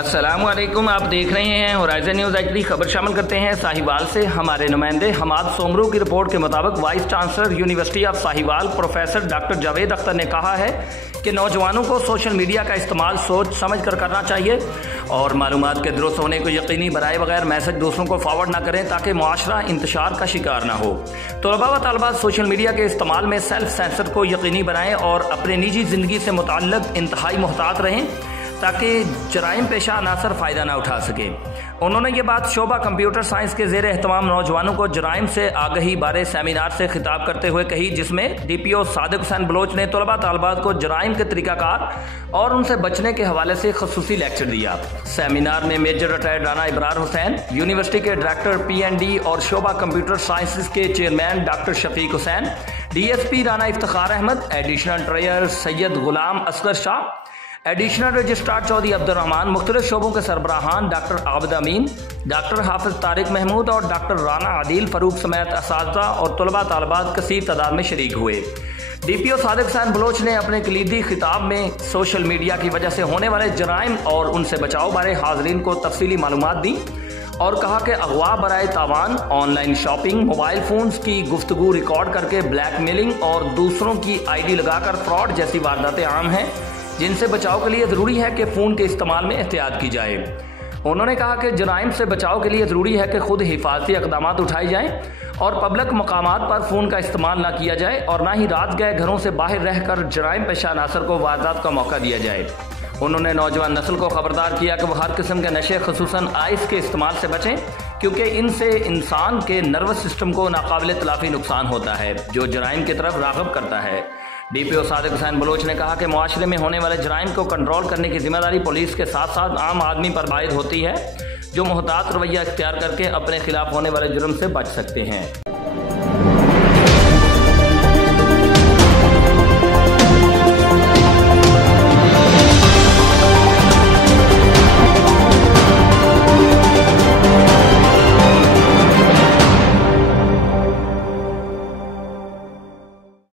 अस्सलामुअलैकुम, आप देख रहे हैं होराइजन न्यूज़ एचडी। खबर शामिल करते हैं साहिवाल से। हमारे नुमाइंदे हमाद सोमरू की रिपोर्ट के मुताबिक vice chancellor university of Sahiwal professor doctor Javed Akhtar ने कहा है कि नौजवानों को सोशल मीडिया का इस्तेमाल सोच समझ कर करना चाहिए और मालूमात के दुरुस्त होने को यकीनी बनाए बगैर मैसेज दूसरों को फॉरवर्ड ना करें ताकि मुआशरा इंतशार का शिकार ना हो। तलबा व तालबात सोशल मीडिया के इस्तेमाल में सेल्फ सेंसर को यकीनी बनाएं और अपने निजी ज़िंदगी से मुताल्लिक़ इंतहाई मुहतात रहें ताकि जराइम पेशा अनासर फ़ायदा ना उठा सके। उन्होंने ये बात शोबा कंप्यूटर साइंस के ज़ेर एहतमाम नौजवानों को जराइम से आगही बारे सेमिनार से खिताब करते हुए कही, जिसमें DPO सादिक हुसैन बलोच ने तलबा तालबात को जराइम के तरीक़ाकार और उनसे बचने के हवाले से खसूसी लेक्चर दिया। सेमिनार में major retired Rana Ibrar Hussain, university के डायरेक्टर PND और शोबा कंप्यूटर साइंस के chairman doctor Shafiq Hussain, DSP Rana Iftikhar Ahmed, additional treasurer Syed Ghulam Asghar Shah, additional registrar Chaudhry Abdurrahman, मुख्तलिफ शोबों के सरबराहान डॉक्टर आबिद अमीन, डॉक्टर हाफिज तारिक महमूद और डॉक्टर राना आदिल फरूक समेत असातिज़ा और तलबा तालबात कसीर तादाद में शरीक हुए। DPO सादिक हुसैन बलोच ने अपने कलीदी खिताब में सोशल मीडिया की वजह से होने वाले जराइम और उनसे बचाव बारे हाज़रीन को तफसीली मालूमात दी और कहा कि अगवा बराए तावान, ऑनलाइन शॉपिंग, मोबाइल फ़ोन्स की गुफ्तगू रिकॉर्ड करके ब्लैकमेलिंग और दूसरों की ID लगाकर फ्रॉड जैसी वारदातें आम हैं जिनसे बचाव के लिए ज़रूरी है कि फ़ोन के इस्तेमाल में एहतियात की जाए। उन्होंने कहा कि जराइम से बचाव के लिए ज़रूरी है कि खुद हिफाजती इक़दामात उठाए जाएं और पब्लिक मकामात पर फ़ोन का इस्तेमाल ना किया जाए और ना ही रात गए घरों से बाहर रहकर जराइम पेशा अनासर को वारदात का मौका दिया जाए। उन्होंने नौजवान नस्ल को खबरदार किया कि वह हर किस्म के नशे खुसूसन आइस के इस्तेमाल से बचें क्योंकि इनसे इंसान के नर्वस सिस्टम को नाकाबिल तलाफ़ी नुकसान होता है जो जराइम की तरफ राग़िब करता है। DPO सादिक हुसैन बलोच ने कहा कि मुआशरे में होने वाले जराइम को कंट्रोल करने की जिम्मेदारी पुलिस के साथ साथ आम आदमी पर वायद होती है जो मुहतात रवैया इख्तियार करके अपने खिलाफ होने वाले जुर्म से बच सकते हैं।